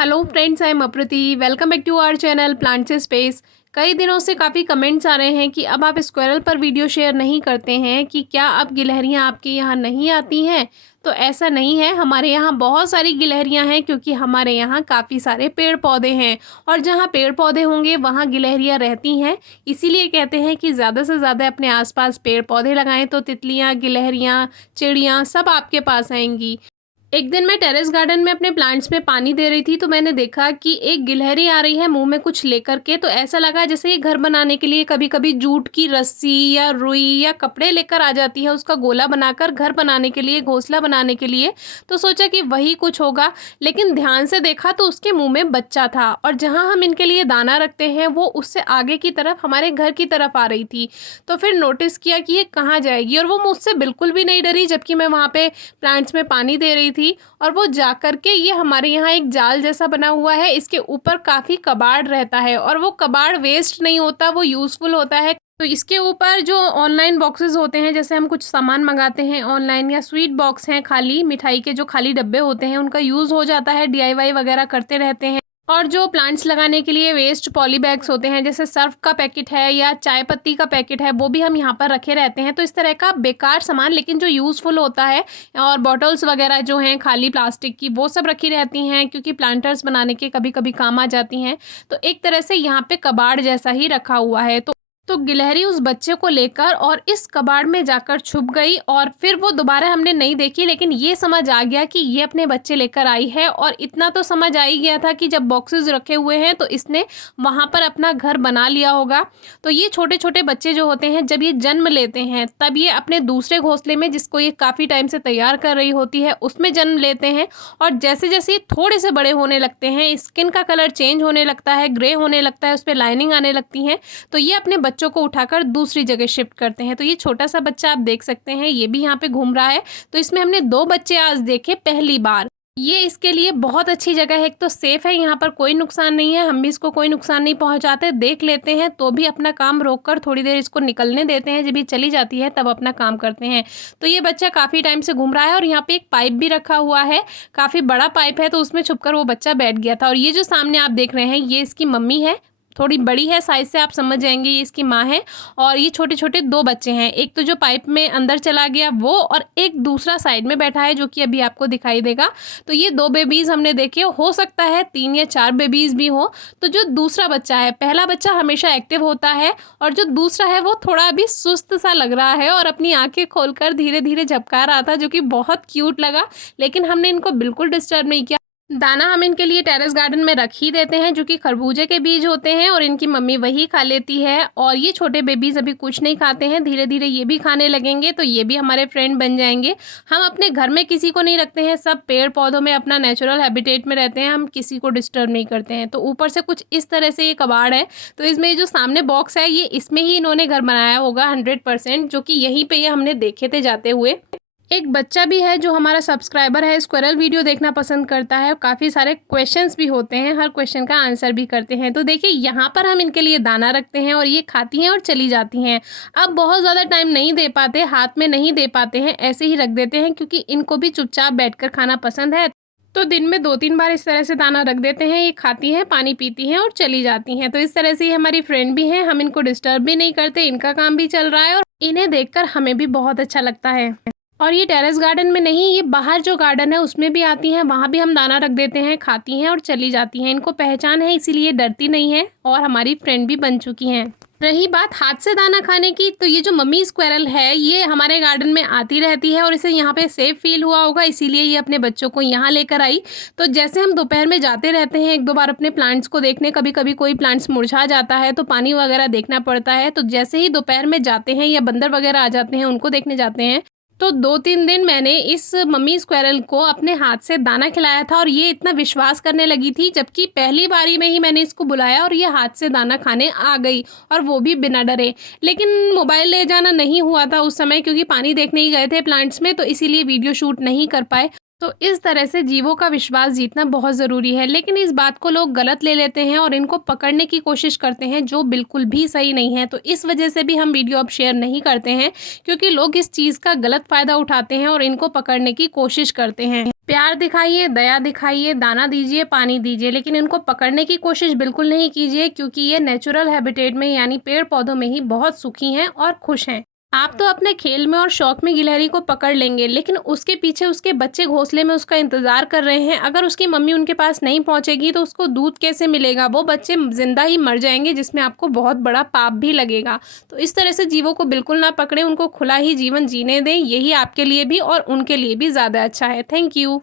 Hello friends, I am Aprati. Welcome back to our channel Plants Space. कई दिनों से काफ़ी कमेंट्स आ रहे हैं कि अब आप स्क्वायरल पर वीडियो शेयर नहीं करते हैं, कि क्या अब गिलहरियां आपके यहाँ नहीं आती हैं। तो ऐसा नहीं है, हमारे यहाँ बहुत सारी गिलहरियां हैं, क्योंकि हमारे यहाँ काफ़ी सारे पेड़ पौधे हैं और जहाँ पेड़ पौधे होंगे वहाँ गिलहरियां रहती हैं। इसीलिए कहते हैं कि ज़्यादा से ज़्यादा अपने आसपास पेड़ पौधे लगाएं, तो तितलियाँ, गिलहरियाँ, चिड़ियाँ सब आपके पास आएंगी। एक दिन मैं टेरेस गार्डन में अपने प्लांट्स में पानी दे रही थी, तो मैंने देखा कि एक गिलहरी आ रही है मुंह में कुछ लेकर के। तो ऐसा लगा जैसे ये घर बनाने के लिए कभी कभी जूट की रस्सी या रुई या कपड़े लेकर आ जाती है, उसका गोला बनाकर घर बनाने के लिए, घोंसला बनाने के लिए। तो सोचा कि वही कुछ होगा, लेकिन ध्यान से देखा तो उसके मुंह में बच्चा था, और जहाँ हम इनके लिए दाना रखते हैं वो उससे आगे की तरफ, हमारे घर की तरफ आ रही थी। तो फिर नोटिस किया कि ये कहाँ जाएगी, और वो मुझसे बिल्कुल भी नहीं डरी, जबकि मैं वहाँ पे प्लांट्स में पानी दे रही थी। और वो जा कर के, ये हमारे यहाँ एक जाल जैसा बना हुआ है, इसके ऊपर काफ़ी कबाड़ रहता है, और वो कबाड़ वेस्ट नहीं होता, वो यूज़फुल होता है। तो इसके ऊपर जो ऑनलाइन बॉक्सेस होते हैं, जैसे हम कुछ सामान मंगाते हैं ऑनलाइन, या स्वीट बॉक्स हैं, खाली मिठाई के जो खाली डब्बे होते हैं, उनका यूज़ हो जाता है, डीआईवाई वगैरह करते रहते हैं। और जो प्लांट्स लगाने के लिए वेस्ट पॉली बैग्स होते हैं, जैसे सर्फ का पैकेट है या चाय पत्ती का पैकेट है, वो भी हम यहाँ पर रखे रहते हैं। तो इस तरह का बेकार सामान, लेकिन जो यूज़फुल होता है, और बॉटल्स वगैरह जो हैं खाली प्लास्टिक की, वो सब रखी रहती हैं, क्योंकि प्लांटर्स बनाने के कभी कभी काम आ जाती हैं। तो एक तरह से यहाँ पे कबाड़ जैसा ही रखा हुआ है। तो गिलहरी उस बच्चे को लेकर और इस कबाड़ में जाकर छुप गई, और फिर वो दोबारा हमने नहीं देखी। लेकिन ये समझ आ गया कि ये अपने बच्चे लेकर आई है, और इतना तो समझ आ ही गया था कि जब बॉक्सेस रखे हुए हैं तो इसने वहाँ पर अपना घर बना लिया होगा। तो ये छोटे छोटे बच्चे जो होते हैं, जब ये जन्म लेते हैं, तब ये अपने दूसरे घोंसले में, जिसको ये काफ़ी टाइम से तैयार कर रही होती है, उसमें जन्म लेते हैं। और जैसे जैसे ये थोड़े से बड़े होने लगते हैं, स्किन का कलर चेंज होने लगता है, ग्रे होने लगता है, उस पर लाइनिंग आने लगती है, तो ये अपने बच्चों को उठाकर दूसरी जगह शिफ्ट करते हैं। तो ये छोटा सा बच्चा आप देख सकते हैं, ये भी यहाँ पे घूम रहा है। तो इसमें हमने 2 बच्चे आज देखे पहली बार। ये इसके लिए बहुत अच्छी जगह है, एक तो सेफ है, यहाँ पर कोई नुकसान नहीं है, हम भी इसको कोई नुकसान नहीं पहुँचाते। देख लेते हैं तो भी अपना काम रोक कर थोड़ी देर इसको निकलने देते हैं, जब ये चली जाती है तब अपना काम करते हैं। तो ये बच्चा काफ़ी टाइम से घूम रहा है, और यहाँ पे एक पाइप भी रखा हुआ है, काफ़ी बड़ा पाइप है, तो उसमें छुपकर वो बच्चा बैठ गया था। और ये जो सामने आप देख रहे हैं, ये इसकी मम्मी है, थोड़ी बड़ी है साइज से, आप समझ जाएंगे ये इसकी माँ है। और ये छोटे छोटे 2 बच्चे हैं, एक तो जो पाइप में अंदर चला गया वो, और एक दूसरा साइड में बैठा है, जो कि अभी आपको दिखाई देगा। तो ये 2 बेबीज़ हमने देखे, हो सकता है 3 या 4 बेबीज़ भी हो। तो जो दूसरा बच्चा है, पहला बच्चा हमेशा एक्टिव होता है, और जो दूसरा है वो थोड़ा अभी सुस्त सा लग रहा है, और अपनी आंखें खोलकर धीरे धीरे झपका रहा था, जो कि बहुत क्यूट लगा। लेकिन हमने इनको बिल्कुल डिस्टर्ब नहीं किया। दाना हम इनके लिए टेरेस गार्डन में रख ही देते हैं, जो कि खरबूजे के बीज होते हैं, और इनकी मम्मी वही खा लेती है। और ये छोटे बेबीज अभी कुछ नहीं खाते हैं, धीरे धीरे ये भी खाने लगेंगे, तो ये भी हमारे फ्रेंड बन जाएंगे। हम अपने घर में किसी को नहीं रखते हैं, सब पेड़ पौधों में अपना नेचुरल हैबिटेट में रहते हैं, हम किसी को डिस्टर्ब नहीं करते हैं। तो ऊपर से कुछ इस तरह से ये कबाड़ है। तो इसमें जो सामने बॉक्स है, ये इसमें ही इन्होंने घर बनाया होगा 100%, जो कि यहीं पर ये हमने देखे थे जाते हुए। एक बच्चा भी है जो हमारा सब्सक्राइबर है, स्क्वायरल वीडियो देखना पसंद करता है, और काफ़ी सारे क्वेश्चंस भी होते हैं, हर क्वेश्चन का आंसर भी करते हैं। तो देखिए, यहाँ पर हम इनके लिए दाना रखते हैं, और ये खाती हैं और चली जाती हैं। अब बहुत ज़्यादा टाइम नहीं दे पाते, हाथ में नहीं दे पाते हैं, ऐसे ही रख देते हैं, क्योंकि इनको भी चुपचाप बैठकर खाना पसंद है। तो दिन में 2-3 बार इस तरह से दाना रख देते हैं, ये खाती हैं, पानी पीती हैं और चली जाती हैं। तो इस तरह से ये हमारी फ्रेंड भी हैं, हम इनको डिस्टर्ब भी नहीं करते, इनका काम भी चल रहा है, और इन्हें देखकर हमें भी बहुत अच्छा लगता है। और ये टेरेस गार्डन में नहीं, ये बाहर जो गार्डन है उसमें भी आती हैं, वहाँ भी हम दाना रख देते हैं, खाती हैं और चली जाती हैं। इनको पहचान है, इसीलिए डरती नहीं है, और हमारी फ्रेंड भी बन चुकी हैं। रही बात हाथ से दाना खाने की, तो ये जो मम्मी स्क्वायरल है, ये हमारे गार्डन में आती रहती है, और इसे यहाँ पे सेफ फील हुआ होगा, इसीलिए ये अपने बच्चों को यहाँ लेकर आई। तो जैसे हम दोपहर में जाते रहते हैं 1-2 बार अपने प्लांट्स को देखने, कभी कभी कोई प्लांट्स मुरझा जाता है तो पानी वगैरह देखना पड़ता है। तो जैसे ही दोपहर में जाते हैं, या बंदर वगैरह आ जाते हैं, उनको देखने जाते हैं, तो 2-3 दिन मैंने इस मम्मी स्क्वायरल को अपने हाथ से दाना खिलाया था, और ये इतना विश्वास करने लगी थी, जबकि पहली बारी में ही मैंने इसको बुलाया और ये हाथ से दाना खाने आ गई, और वो भी बिना डरे। लेकिन मोबाइल ले जाना नहीं हुआ था उस समय, क्योंकि पानी देखने ही गए थे प्लांट्स में, तो इसीलिए वीडियो शूट नहीं कर पाए। तो इस तरह से जीवों का विश्वास जीतना बहुत ज़रूरी है, लेकिन इस बात को लोग गलत ले लेते हैं और इनको पकड़ने की कोशिश करते हैं, जो बिल्कुल भी सही नहीं है। तो इस वजह से भी हम वीडियो अब शेयर नहीं करते हैं, क्योंकि लोग इस चीज़ का गलत फ़ायदा उठाते हैं और इनको पकड़ने की कोशिश करते हैं। प्यार दिखाइए, दया दिखाइए, दाना दीजिए, पानी दीजिए, लेकिन इनको पकड़ने की कोशिश बिल्कुल नहीं कीजिए, क्योंकि ये नेचुरल हैबिटेट में यानी पेड़-पौधों में ही बहुत सुखी हैं और खुश हैं। आप तो अपने खेल में और शौक में गिलहरी को पकड़ लेंगे, लेकिन उसके पीछे उसके बच्चे घोंसले में उसका इंतज़ार कर रहे हैं। अगर उसकी मम्मी उनके पास नहीं पहुंचेगी तो उसको दूध कैसे मिलेगा? वो बच्चे ज़िंदा ही मर जाएंगे, जिसमें आपको बहुत बड़ा पाप भी लगेगा। तो इस तरह से जीवों को बिल्कुल ना पकड़ें, उनको खुला ही जीवन जीने दें। यही आपके लिए भी और उनके लिए भी ज़्यादा अच्छा है। Thank you.